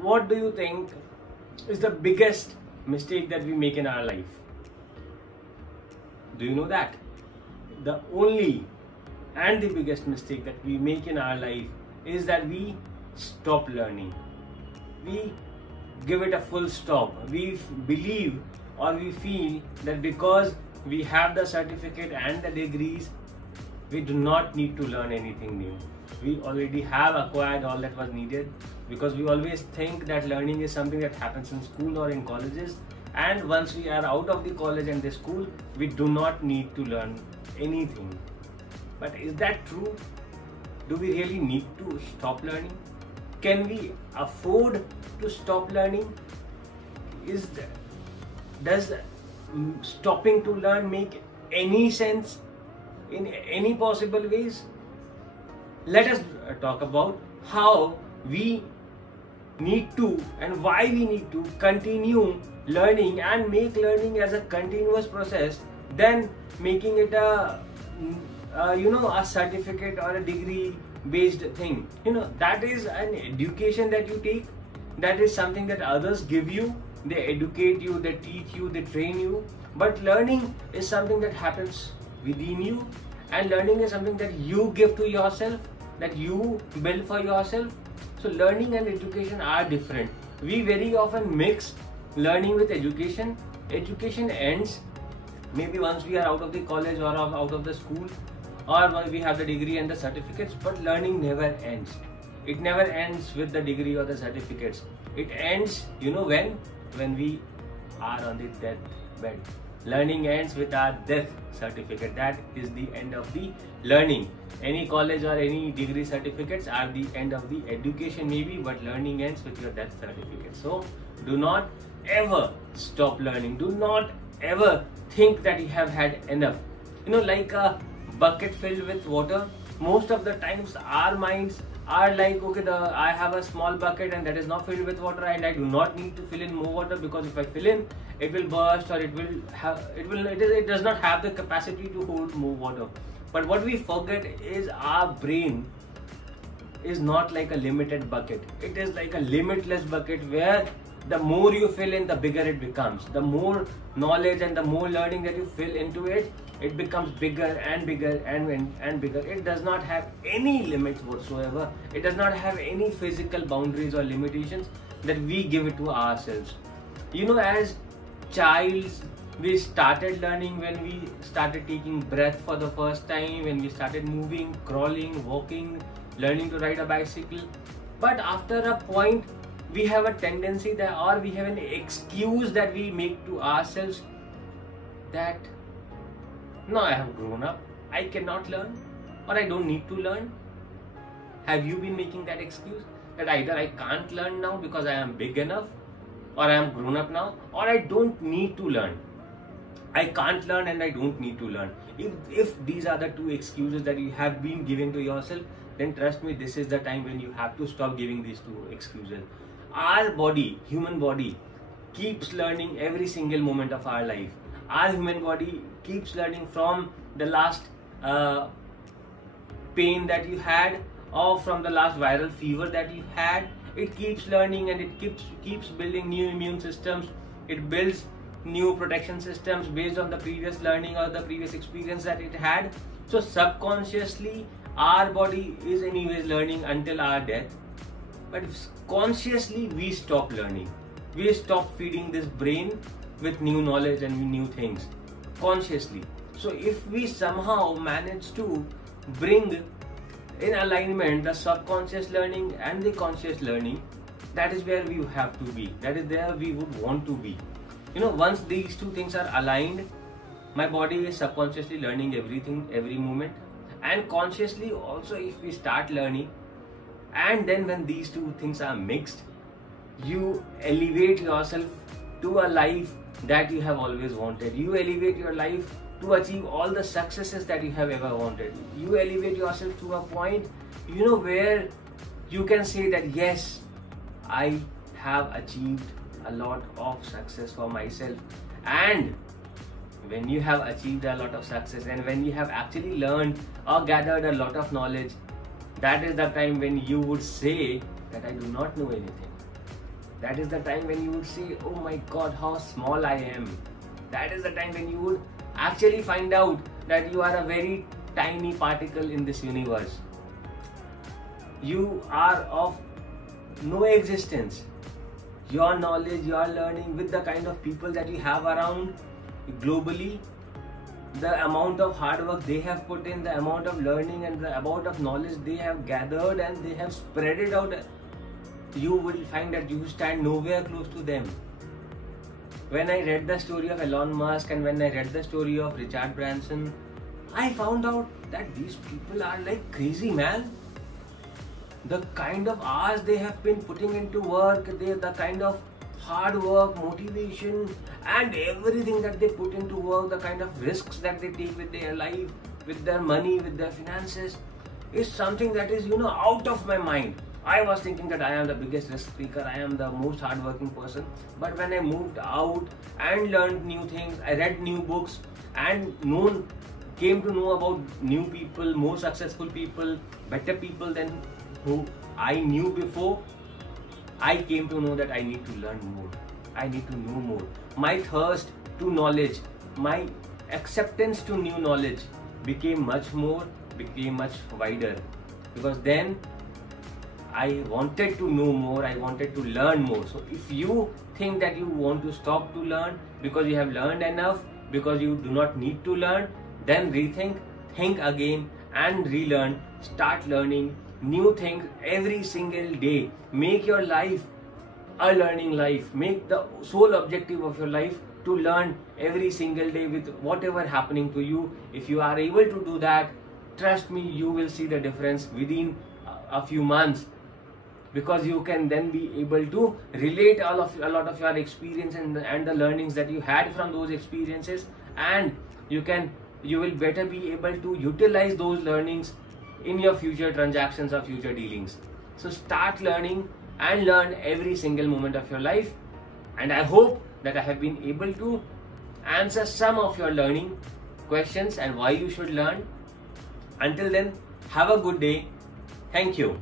what do you think is the biggest mistake that we make in our life? Do you know that? The only and the biggest mistake that we make in our life is that we stop learning. We give it a full stop. We believe or we feel that because we have the certificate and the degrees, we do not need to learn anything new. We already have acquired all that was needed, because we always think that learning is something that happens in school or in colleges, and once we are out of the college and the school, we do not need to learn anything. But is that true? Do we really need to stop learning? Can we afford to stop learning? Does stopping to learn make any sense in any possible ways? Let us talk about how we need to and why we need to continue learning and make learning as a continuous process than making it a certificate or a degree based thing. That is an education that you take. That is something that others give you. They educate you, they teach you, they train you. But learning is something that happens within you, and learning is something that you give to yourself, that you build for yourself. So learning and education are different. We very often mix learning with education. Education ends maybe once we are out of the college or out of the school, or when we have the degree and the certificates, but learning never ends. It never ends with the degree or the certificates. It ends, when we are on the deathbed. Learning ends with our death certificate. That is the end of the learning. Any college or any degree certificates are the end of the education maybe, but learning ends with your death certificate. So do not ever stop learning. Do not ever think that you have had enough. Like a bucket filled with water, most of the times our minds are like, okay, I have a small bucket and that is not filled with water, and I do not need to fill in more water, because if I fill in, it will burst, or it does not have the capacity to hold more water. But what we forget is our brain is not like a limited bucket. It is like a limitless bucket, where the more you fill in, the bigger it becomes. The more knowledge and the more learning that you fill into it, it becomes bigger and bigger and bigger. It does not have any limits whatsoever. It does not have any physical boundaries or limitations that we give it to ourselves. As childs, we started learning when we started taking breath for the first time, when we started moving, crawling, walking, learning to ride a bicycle. But after a point, we have a tendency or we have an excuse that we make to ourselves that, no, I have grown up, I cannot learn, or I don't need to learn. Have you been making that excuse? That either I can't learn now because I am big enough, or I am grown up now, or I don't need to learn. I can't learn and I don't need to learn. If these are the two excuses that you have been giving to yourself, then trust me, this is the time when you have to stop giving these two excuses. Our body, human body, keeps learning every single moment of our life. Our human body keeps learning from the last pain that you had, or from the last viral fever that you had. It keeps learning, and it keeps building new immune systems. It builds new protection systems based on the previous learning or the previous experience that it had. So subconsciously, our body is anyways learning until our death. But consciously, we stop learning. We stop feeding this brain with new knowledge and new things consciously. So if we somehow manage to bring in alignment the subconscious learning and the conscious learning, that is where we have to be. That is where we would want to be. Once these two things are aligned, my body is subconsciously learning everything, every moment, and consciously also, if we start learning, and then when these two things are mixed, you elevate yourself to a life that you have always wanted. You elevate your life to achieve all the successes that you have ever wanted. You elevate yourself to a point, where you can say that, yes, I have achieved a lot of success for myself. And when you have achieved a lot of success, and when you have actually learned or gathered a lot of knowledge, that is the time when you would say that I do not know anything. That is the time when you would say, oh my God, how small I am. That is the time when you would actually find out that you are a very tiny particle in this universe. You are of no existence. Your knowledge, your learning, with the kind of people that you have around globally, the amount of hard work they have put in, the amount of learning and the amount of knowledge they have gathered and they have spread it out, you will find that you stand nowhere close to them. When I read the story of Elon Musk and when I read the story of Richard Branson, I found out that these people are like crazy, man. The kind of hours they have been putting into work, the kind of hard work, motivation and everything that they put into work, the kind of risks that they take with their life, with their money, with their finances, is something that is, out of my mind. I was thinking that I am the biggest risk taker, I am the most hardworking person. But when I moved out and learned new things, I read new books and came to know about new people, more successful people, better people than who I knew before, I came to know that I need to learn more. I need to know more. My thirst to knowledge, my acceptance to new knowledge became much wider. Because then I wanted to know more, I wanted to learn more. So if you think that you want to stop to learn because you have learned enough, because you do not need to learn, then rethink, think again and relearn. Start learning new things every single day. Make your life a learning life. Make the sole objective of your life to learn every single day with whatever happening to you. If you are able to do that, trust me, you will see the difference within a few months, because you can then be able to relate a lot of your experience and the learnings that you had from those experiences, and you will better be able to utilize those learnings in your future transactions or future dealings. So start learning and learn every single moment of your life. And I hope that I have been able to answer some of your learning questions and why you should learn. Until then, have a good day. Thank you.